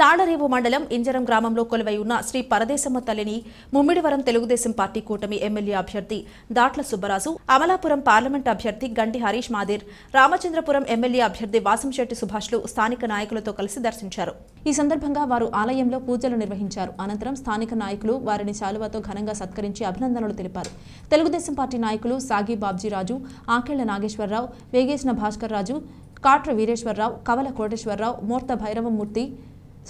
తాళరేవు మండలం ఇంజరం గ్రామంలో కొలువై ఉన్న శ్రీ పరదేశమ్మ తల్లిని ముమ్మిడివరం తెలుగుదేశం పార్టీ కూటమి ఎమ్మెల్యే అభ్యర్థి దాట్ల సుబ్బరాజు, అమలాపురం పార్లమెంట్ అభ్యర్థి గంటి హరీష్ మాదిర్, రామచంద్రపురం ఎమ్మెల్యే అభ్యర్థి వాసంశెట్టి సుభాష్లు స్థానిక నాయకులతో కలిసి దర్శించారు. ఈ సందర్భంగా వారు ఆలయంలో పూజలు నిర్వహించారు. అనంతరం స్థానిక నాయకులు వారిని శాలువాతో ఘనంగా సత్కరించి అభినందనలు తెలిపారు. తెలుగుదేశం పార్టీ నాయకులు సాగి బాబ్జీరాజు, ఆకెళ్ల నాగేశ్వరరావు, వేగేసిన భాస్కర్ రాజు, కాట్ర వీరేశ్వరరావు, కవల కోటేశ్వరరావు, మోర్త భైరవమూర్తి,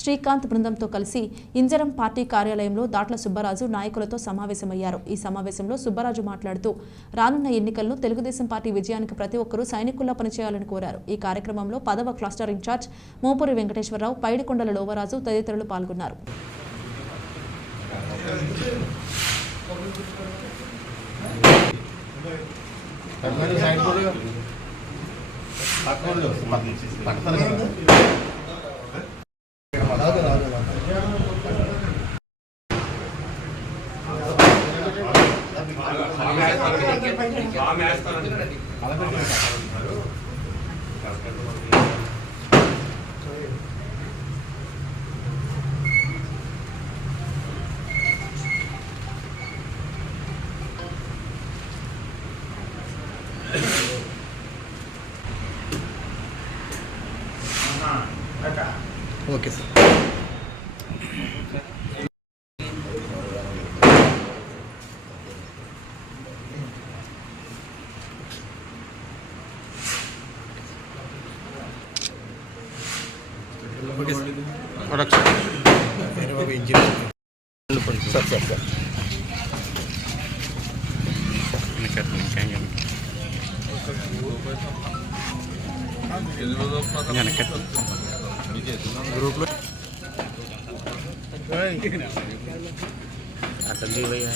శ్రీకాంత్ బృందంతో కలిసి ఇంజరం పార్టీ కార్యాలయంలో దాట్ల సుబ్బరాజు నాయకులతో సమావేశమయ్యారు. ఈ సమావేశంలో సుబ్బరాజు మాట్లాడుతూ రానున్న ఎన్నికల్లో తెలుగుదేశం పార్టీ విజయానికి ప్రతి ఒక్కరూ సైనికుల్లా పనిచేయాలని కోరారు. ఈ కార్యక్రమంలో 10వ క్లస్టర్ ఇన్ఛార్జ్ మోపూరి వెంకటేశ్వరరావు, పైడికొండల లోవరాజు తదితరులు పాల్గొన్నారు. Okay sir. గ్రూప్లో అటెండ్ భయ్యా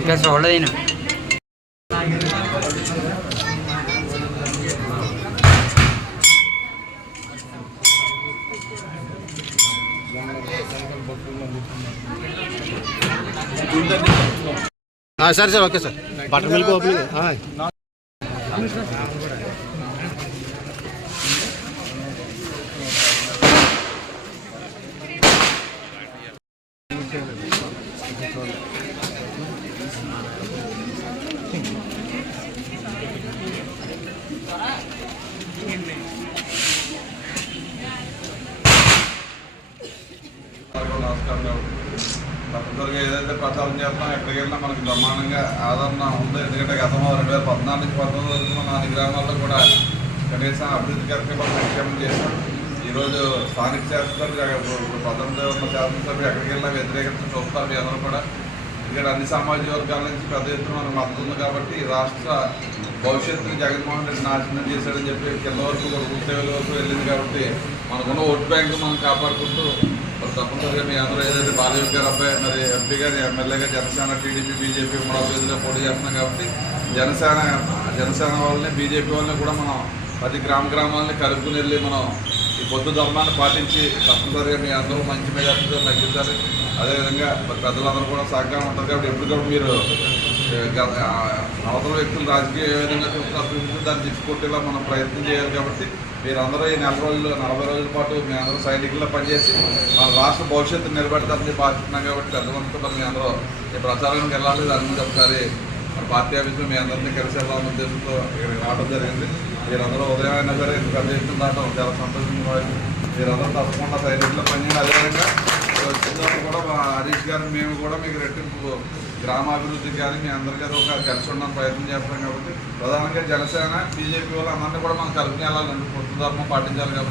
ఇంకా చూడలేను. సరే sir okay sir butter milk opening నమస్కారం. తప్పనిసరిగా ఏదైతే ప్రచారం చేస్తున్నాం ఎక్కడికి వెళ్ళినా మనకి బ్రహ్మాండంగా ఆదరణ ఉంది. ఎందుకంటే గతంలో 2014 నుంచి 19 వరకు మన అన్ని గ్రామాల్లో కూడా కనీసం అభివృద్ధి కార్యక్రమాలు సంక్షేమం చేశాం. ఈరోజు స్థానిక శాసనసభ్యులు ప్రజలతో ఉన్న శాసనసభ్యులు ఎక్కడికి వెళ్ళినా వ్యతిరేకత చూస్తారు మీ అందరూ కూడా. ఎందుకంటే అన్ని సామాజిక వర్గాల నుంచి పెద్ద ఎత్తున మనకు మద్దతు ఉంది కాబట్టి ఈ రాష్ట్ర భవిష్యత్తుని జగన్మోహన్ రెడ్డి నాశనం చేశాడని చెప్పి కింద వరకు కూడా ఉద్యోగుల వరకు వెళ్ళింది కాబట్టి మనకున్న ఓటు బ్యాంకు మనం కాపాడుకుంటూ తప్పనిసరిగా మీ అందరూ ఏదైతే బాలయ్య గారు అబ్బాయి మరి ఎంపీ గారు ఎమ్మెల్యేగా జనసేన టీడీపీ బీజేపీ మూడవ అభ్యర్థిగా పోటీ చేస్తున్నాం కాబట్టి జనసేన వాళ్ళని బీజేపీ వాళ్ళని కూడా మనం ప్రతి గ్రామాలని కలుపుకుని వెళ్ళి మనం ఈ పొద్దు ధర్మాన్ని పాటించి తప్పనిసరిగా మీ అందరూ మంచి మెజార్టీతో తగ్గించాలి. అదేవిధంగా మరి ప్రజలందరూ కూడా సహకారం ఉంటుంది కాబట్టి ఎప్పటికప్పుడు మీరు అవతల వ్యక్తులు రాజకీయ ఏ విధంగా చూస్తున్నారు దాన్ని తిప్పుకొట్టేలా మనం ప్రయత్నం చేయాలి. కాబట్టి మీరందరూ ఈ 40 రోజుల పాటు మీ అందరూ సైనికుల్లో పనిచేసి మన రాష్ట్ర భవిష్యత్తు నిలబెడతారని బాధ్యతున్నాం కాబట్టి పెద్దమంతా మీ అందరూ ఈ ప్రచారానికి వెళ్ళాలి. దాని మీద ఒకసారి మన పార్టీ ఆఫీసులో మీ అందరినీ కలిసి వెళ్ళాలన్న ఉద్దేశంతో ఇక్కడికి రావడం జరిగింది. మీరందరూ ఉదయం అయినా సరే పెద్ద ఎత్తున రావడం చాలా సంతోషంగా మీరందరూ తప్పకుండా సైనికుల్లో పనిచేయండి. అదేవిధంగా వచ్చిన కూడా మా హరీష్ గారు మేము కూడా మీకు రెట్టింపు గ్రామాభివృద్ధికి కానీ మీ అందరికీ ఒక కలిసి ఉండడానికి ప్రయత్నం చేస్తాం కాబట్టి ప్రధానంగా జనసేన బీజేపీ వాళ్ళు అందరినీ కూడా మనం కలుపుని వెళ్ళాలండి. పొత్తు ధర్మం పాటించాలి కాబట్టి